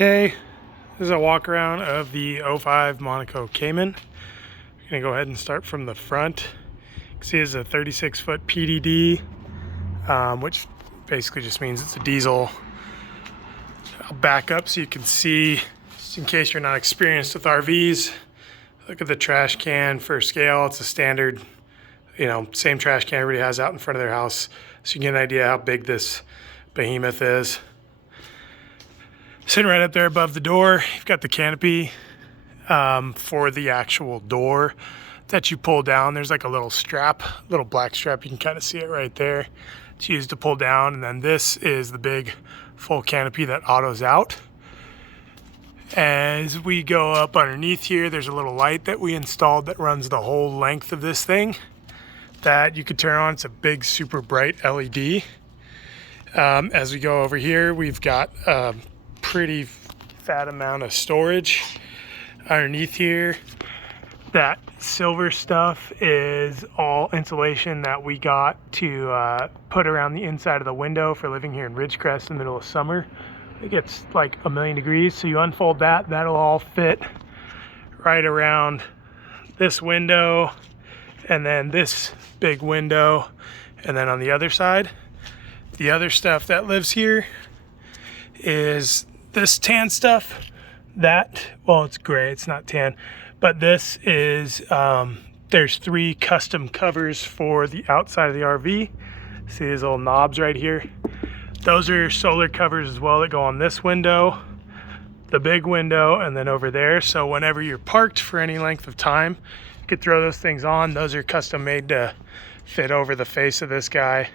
Okay, this is a walk around of the '05 Monaco Cayman. I'm gonna go ahead and start from the front. You can see it's a 36-foot PDD, which basically just means it's a diesel. I'll back up so you can see, just in case you're not experienced with RVs. Look at the trash can for scale. It's a standard, same trash can everybody has out in front of their house. So you can get an idea how big this behemoth is. Sitting right up there above the door, you've got the canopy for the actual door that you pull down. There's like a little strap, little black strap. You can kind of see it right there. It's used to pull down. And then this is the big full canopy that autos out. As we go up underneath here, there's a little light that we installed that runs the whole length of this thing that you could turn on. It's a big, super bright LED. As we go over here, we've got pretty fat amount of storage underneath here. That silver stuff is all insulation that we got to put around the inside of the window for living here in Ridgecrest in the middle of summer. It gets like 1,000,000 degrees, so you unfold that, that'll all fit right around this window, and then this big window, and then on the other side. The other stuff that lives here is this tan stuff. Well, it's gray, it's not tan, but this is, there's 3 custom covers for the outside of the RV. See these little knobs right here? Those are solar covers as well that go on this window, the big window, and then over there. So whenever you're parked for any length of time, you could throw those things on. Those are custom made to fit over the face of this guy.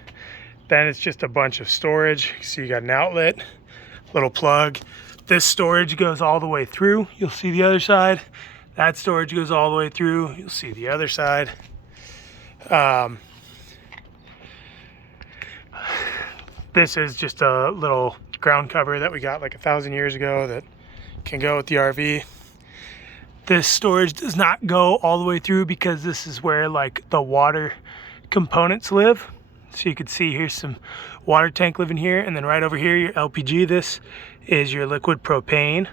Then it's just a bunch of storage. So you got an outlet, little plug. This storage goes all the way through. You'll see the other side. That storage goes all the way through. You'll see the other side. This is just a little ground cover that we got like 1,000 years ago that can go with the RV. This storage does not go all the way through because this is where like the water components live. So you can see here's some water tank living here, and then right over here your LPG. This is your liquid propane.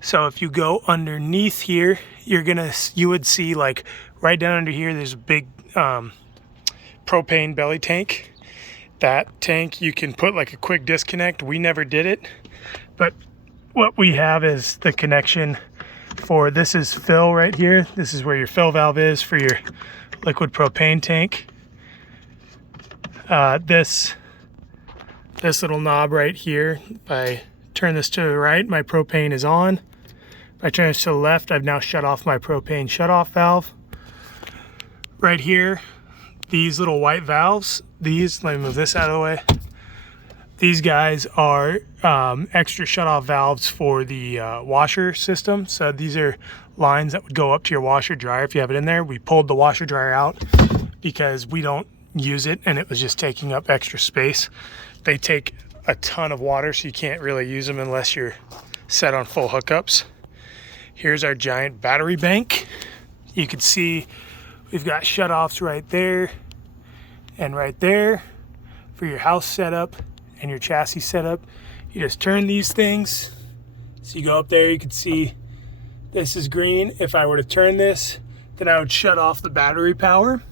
So if you go underneath here, you would see like right down under here there's a big propane belly tank. That tank you can put like a quick disconnect. We never did it, but what we have is the connection for, this is fill right here. This is where your fill valve is for your liquid propane tank. This little knob right here, if I turn this to the right, my propane is on. If I turn this to the left, I've now shut off my propane shutoff valve. Right here, these little white valves, let me move this out of the way. These guys are extra shutoff valves for the washer system. So these are lines that would go up to your washer dryer if you have it in there. We pulled the washer dryer out because we don't use it and it was just taking up extra space. They take a ton of water, so you can't really use them unless you're set on full hookups. Here's our giant battery bank. You can see we've got shutoffs right there and right there for your house setup and your chassis setup. You just turn these things. So you go up there, you can see this is green. If I were to turn this, then I would shut off the battery power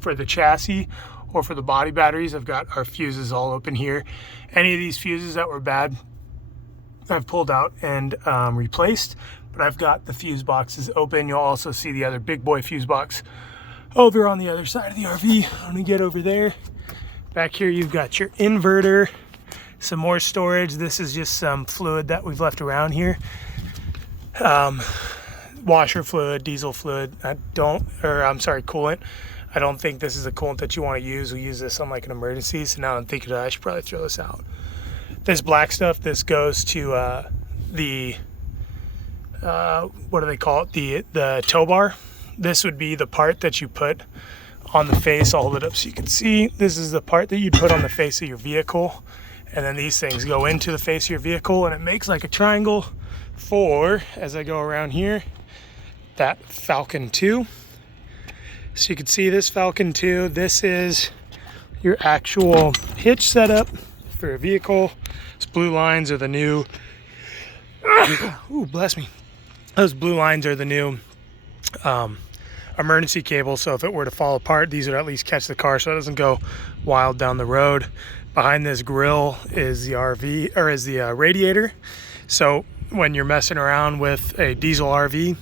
for the chassis or for the body batteries. I've got our fuses all open here. Any of these fuses that were bad, I've pulled out and replaced, but I've got the fuse boxes open. You'll also see the other big boy fuse box over on the other side of the RV. I'm gonna get over there. Back here, you've got your inverter, some more storage. This is just some fluid that we've left around here. Washer fluid, diesel fluid. Coolant. I don't think this is a coolant that you want to use. We use this on like an emergency. So now I'm thinking I should probably throw this out. This black stuff, this goes to what do they call it? The tow bar. This would be the part that you put on the face. I'll hold it up so you can see. This is the part that you'd put on the face of your vehicle. And then these things go into the face of your vehicle and it makes like a triangle for, as I go around here, that Falcon 2. So you can see this Falcon 2. This is your actual hitch setup for a vehicle. These blue lines are the new Ooh, bless me. Those blue lines are the new emergency cable, so if it were to fall apart, these would at least catch the car so it doesn't go wild down the road. Behind this grill is the RV, or is the radiator. So when you're messing around with a diesel RV,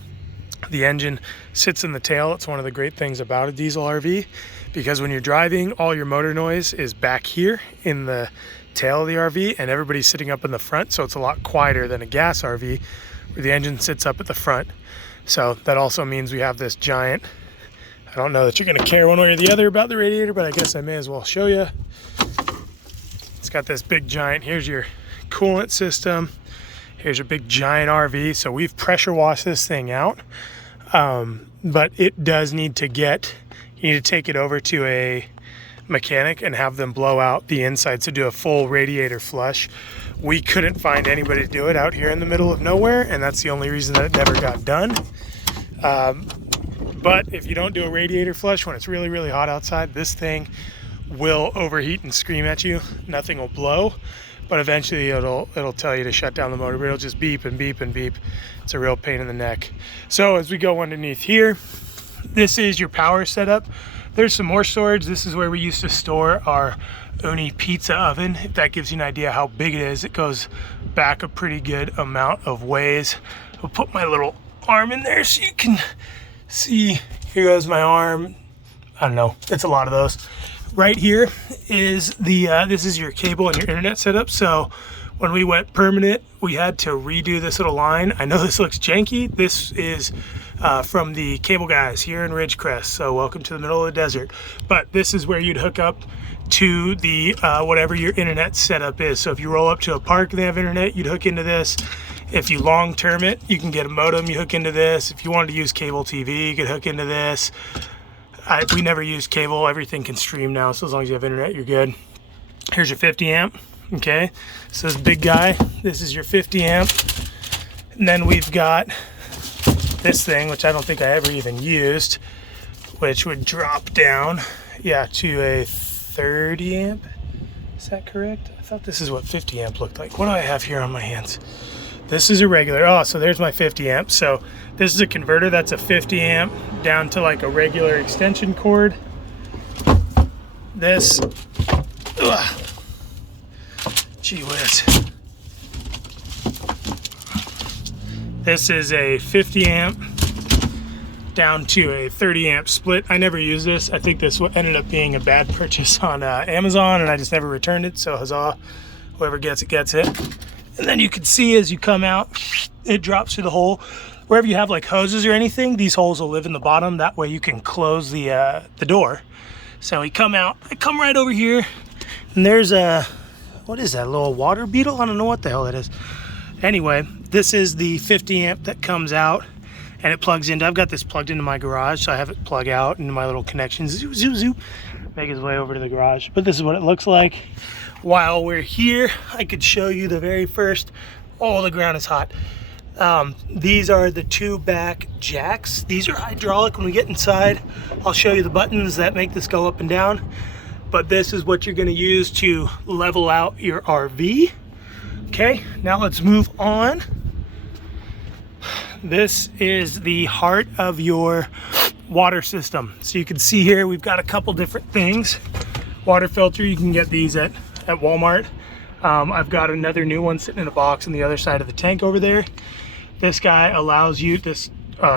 the engine sits in the tail. It's one of the great things about a diesel RV, because when you're driving, all your motor noise is back here in the tail of the RV, and everybody's sitting up in the front, so it's a lot quieter than a gas RV where the engine sits up at the front. So that also means we have this giant, I don't know that you're going to care one way or the other about the radiator, but I guess I may as well show you. It's got this big giant, here's your coolant system, here's your big giant RV. So we've pressure washed this thing out, but it does need to get, you need to take it over to a mechanic and have them blow out the inside to do a full radiator flush. We couldn't find anybody to do it out here in the middle of nowhere, and that's the only reason that it never got done. But if you don't do a radiator flush when it's really, really hot outside, this thing will overheat and scream at you. Nothing will blow, but eventually it'll tell you to shut down the motor, but it'll just beep and beep and beep. It's a real pain in the neck. So as we go underneath here, this is your power setup. There's some more storage. This is where we used to store our Uni pizza oven. If that gives you an idea how big it is, it goes back a pretty good amount of ways. I'll put my little arm in there so you can see. Here goes my arm. I don't know, it's a lot of those. Right here is the this is your cable and your internet setup. So when we went permanent, we had to redo this little line. I know this looks janky. This is from the cable guys here in Ridgecrest. So welcome to the middle of the desert. But this is where you'd hook up to the whatever your internet setup is. So if you roll up to a park and they have internet, you'd hook into this. If you long term it, you can get a modem, you hook into this. If you wanted to use cable TV, you could hook into this. We never used cable. Everything can stream now, so as long as you have internet, you're good. Here's your 50 amp. Okay, so this big guy, this is your 50 amp. And then we've got this thing, which I don't think I ever even used, which would drop down, yeah, to a 30 amp. Is that correct? I thought this is what 50 amp looked like. What do I have here on my hands? This is a regular, oh, so there's my 50 amp. So this is a converter that's a 50 amp down to like a regular extension cord. This, gee whiz. This is a 50 amp down to a 30 amp split. I never used this. I think this ended up being a bad purchase on Amazon, and I just never returned it. So huzzah, whoever gets it, gets it. And then you can see as you come out, it drops through the hole. Wherever you have like hoses or anything, these holes will live in the bottom. That way you can close the door. So we come out, I come right over here, and there's a, what is that, a little water beetle? I don't know what the hell that is. Anyway, this is the 50 amp that comes out, and it plugs into, I've got this plugged into my garage, so I have it plug out into my little connections, zoop, zoop, zoop, make its way over to the garage. But this is what it looks like. While we're here, I could show you the very first, oh, the ground is hot. These are the two back jacks. These are hydraulic. When we get inside, I'll show you the buttons that make this go up and down. But this is what you're gonna use to level out your RV. Okay, now let's move on. This is the heart of your water system. So you can see here, we've got a couple different things. Water filter, you can get these at Walmart. I've got another new one sitting in a box on the other side of the tank over there. This guy allows you, this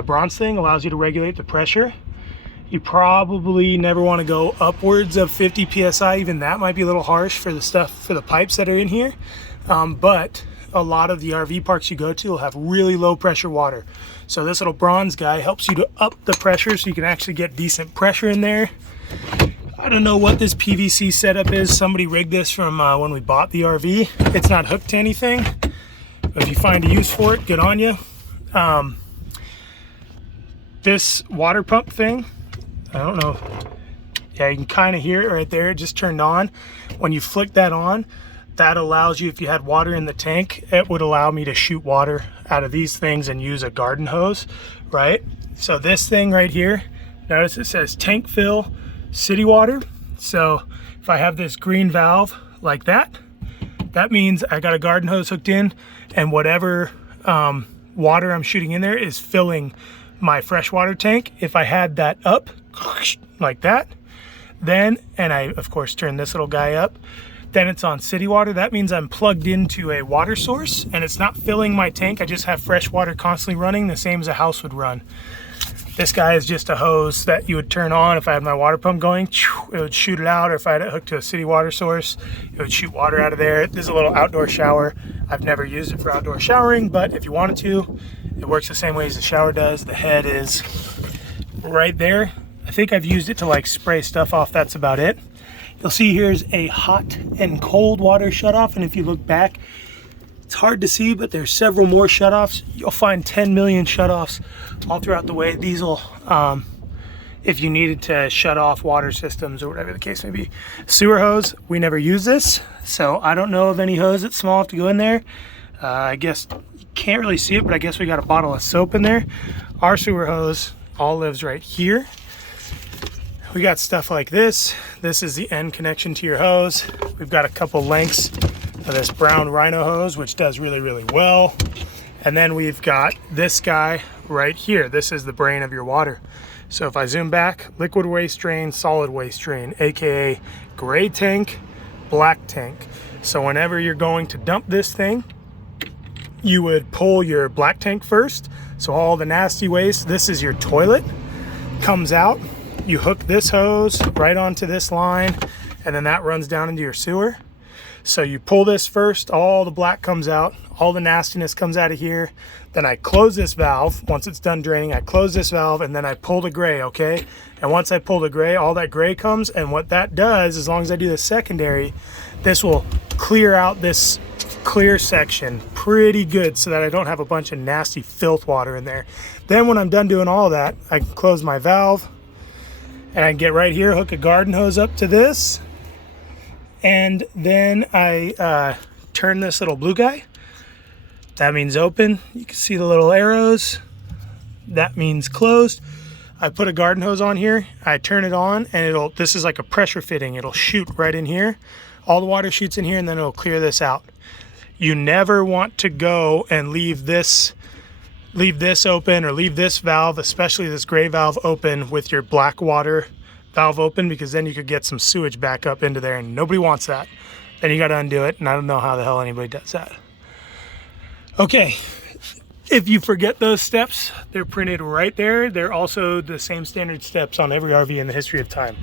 bronze thing allows you to regulate the pressure. You probably never want to go upwards of 50 PSI. Even that might be a little harsh for the stuff, for the pipes that are in here. But a lot of the RV parks you go to will have really low pressure water. So this little bronze guy helps you to up the pressure so you can actually get decent pressure in there. I don't know what this PVC setup is. Somebody rigged this from when we bought the RV. It's not hooked to anything. If you find a use for it, good on you. This water pump thing, I don't know. Yeah, you can kind of hear it right there. It just turned on. When you flick that on, that allows you, if you had water in the tank, it would allow me to shoot water out of these things and use a garden hose, right? So this thing right here, notice it says tank fill city water. So if I have this green valve like that, that means I got a garden hose hooked in, and whatever water I'm shooting in there is filling my freshwater tank. If I had that up like that, then, and I of course turn this little guy up, then it's on city water. That means I'm plugged into a water source and it's not filling my tank. I just have fresh water constantly running, the same as a house would run. This guy is just a hose that you would turn on. If I had my water pump going, it would shoot it out. Or if I had it hooked to a city water source, it would shoot water out of there. This is a little outdoor shower. I've never used it for outdoor showering, but if you wanted to, it works the same way as the shower does. The head is right there. I think I've used it to like spray stuff off. That's about it. You'll see here's a hot and cold water shutoff, and if you look back, it's hard to see, but there's several more shutoffs. You'll find 10 million shutoffs all throughout the way. These will, if you needed to shut off water systems or whatever the case may be. Sewer hose, we never use this, so I don't know of any hose that's small enough to go in there. I guess you can't really see it, but I guess we got a bottle of soap in there. Our sewer hose all lives right here. We got stuff like this. This is the end connection to your hose. We've got a couple lengths of this brown Rhino hose, which does really, really well. And then we've got this guy right here. This is the brain of your water. So if I zoom back, liquid waste drain, solid waste drain, AKA gray tank, black tank. So whenever you're going to dump this thing, you would pull your black tank first. So all the nasty waste, this is your toilet, comes out. You hook this hose right onto this line, and then that runs down into your sewer. So you pull this first, all the black comes out, all the nastiness comes out of here. Then I close this valve. Once it's done draining, I close this valve, and then I pull the gray, okay? And once I pull the gray, all that gray comes, and what that does, as long as I do the secondary, this will clear out this clear section pretty good so that I don't have a bunch of nasty filth water in there. Then when I'm done doing all that, I can close my valve, and I can get right here, hook a garden hose up to this, and then I turn this little blue guy. That means open. You can see the little arrows. That means closed. I put a garden hose on here. I turn it on, and this is like a pressure fitting. It'll shoot right in here. All the water shoots in here, and then it'll clear this out. You never want to go and leave this open or leave this valve, especially this gray valve, open with your black water valve open, because then you could get some sewage back up into there, and nobody wants that. Then you got to undo it, and I don't know how the hell anybody does that. Okay, if you forget those steps, they're printed right there. They're also the same standard steps on every RV in the history of time.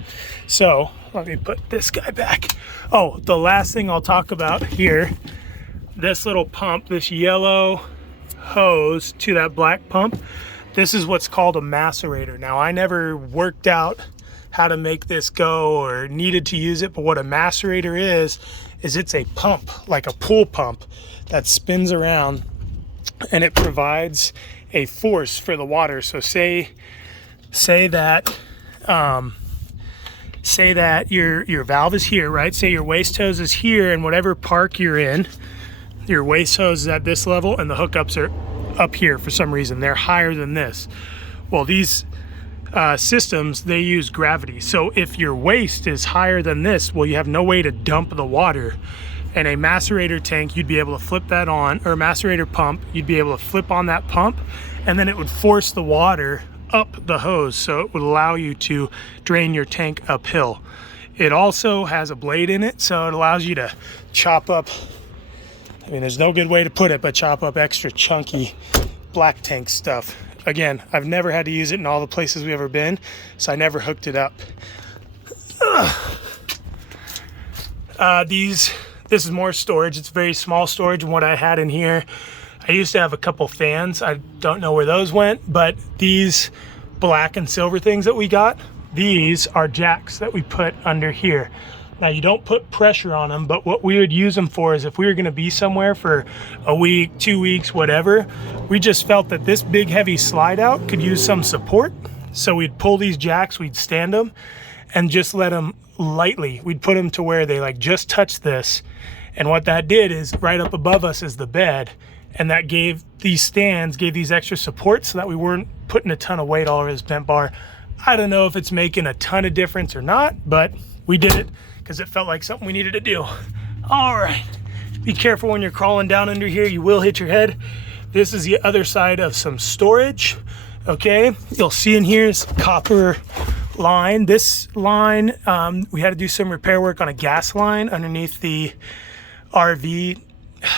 So let me put this guy back. Oh, the last thing I'll talk about here, this little pump, this yellow hose to that black pump, this is what's called a macerator. Now, I never worked out how to make this go or needed to use it, but what a macerator is it's a pump, like a pool pump, that spins around, and it provides a force for the water. So say that your valve is here, right? Say your waste hose is here, and whatever park you're in, your waste hose is at this level, and the hookups are up here for some reason. They're higher than this. Well, these systems, they use gravity. So if your waste is higher than this, well, you have no way to dump the water. And a macerator tank, you'd be able to flip that on, or a macerator pump, you'd be able to flip on that pump, and then it would force the water up the hose. So it would allow you to drain your tank uphill. It also has a blade in it, so it allows you to chop up, I mean, there's no good way to put it, but chop up extra chunky black tank stuff. Again, I've never had to use it in all the places we've ever been, so I never hooked it up. This is more storage. It's very small storage than what I had in here. I used to have a couple fans. I don't know where those went, but these black and silver things that we got, these are jacks that we put under here. Now, you don't put pressure on them, but what we would use them for is if we were going to be somewhere for a week, 2 weeks, whatever, we just felt that this big heavy slide out could use some support. So we'd pull these jacks, we'd stand them, and just let them lightly, we'd put them to where they like just touch this. And what that did is right up above us is the bed, and that gave these stands, gave these extra support so that we weren't putting a ton of weight all over this bent bar. I don't know if it's making a ton of difference or not, but we did it because it felt like something we needed to do. All right, be careful when you're crawling down under here. You will hit your head. This is the other side of some storage. Okay, you'll see in here is copper line. This line, we had to do some repair work on a gas line underneath the RV,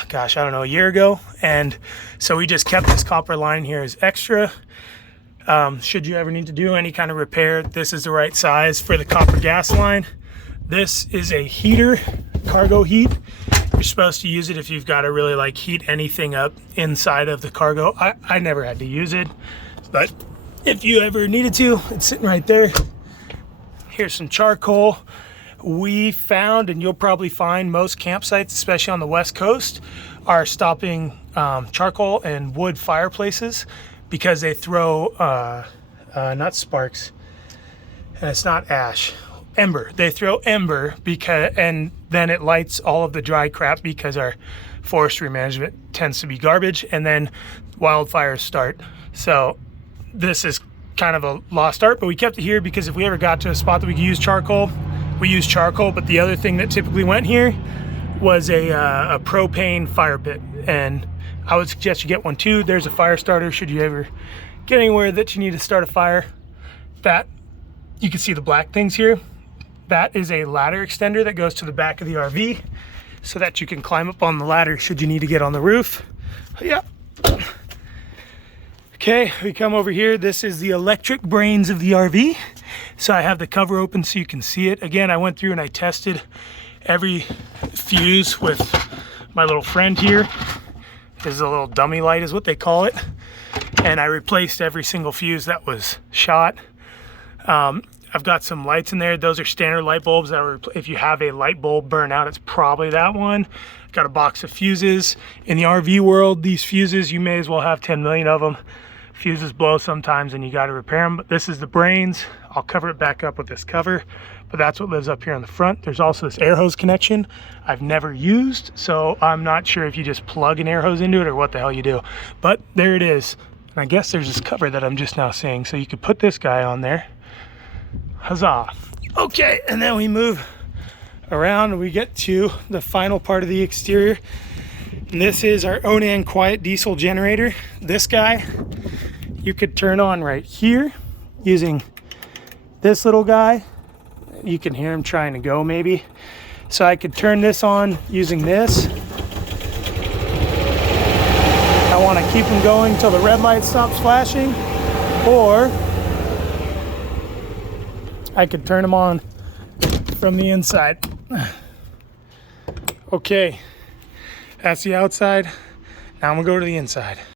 gosh, I don't know, a year ago. And so we just kept this copper line here as extra. Should you ever need to do any kind of repair, this is the right size for the copper gas line. This is a heater, cargo heat. You're supposed to use it if you've got to really like heat anything up inside of the cargo. I never had to use it, but if you ever needed to, it's sitting right there. Here's some charcoal. We found, and you'll probably find most campsites, especially on the West Coast, are stopping charcoal and wood fireplaces because they throw, not sparks, and it's not ash, ember. They throw ember and then it lights all of the dry crap because our forestry management tends to be garbage, and then wildfires start. So this is kind of a lost art, but we kept it here because if we ever got to a spot that we could use charcoal, we use charcoal. But the other thing that typically went here was a propane fire pit, and I would suggest you get one too. There's a fire starter should you ever get anywhere that you need to start a fire. That, you can see the black things here. That is a ladder extender that goes to the back of the RV so that you can climb up on the ladder should you need to get on the roof. Yeah. Okay, we come over here. This is the electric brains of the RV. So I have the cover open so you can see it. Again, I went through and I tested every fuse with my little friend here. This is a little dummy light is what they call it. And I replaced every single fuse that was shot. I've got some lights in there. Those are standard light bulbs that are, if you have a light bulb burn out, it's probably that one. Got a box of fuses. In the RV world, these fuses, you may as well have 10 million of them. Fuses blow sometimes and you got to repair them, but this is the brains. I'll cover it back up with this cover, but that's what lives up here on the front. There's also this air hose connection I've never used, so I'm not sure if you just plug an air hose into it or what the hell you do, but there it is. And I guess there's this cover that I'm just now seeing, so you could put this guy on there. Huzzah. Okay, and then we move around and we get to the final part of the exterior. And this is our Onan quiet diesel generator. This guy you could turn on right here using this little guy. You can hear him trying to go maybe. So I could turn this on using this. I want to keep him going until the red light stops flashing, or I could turn them on from the inside. Okay, that's the outside. Now I'm gonna go to the inside.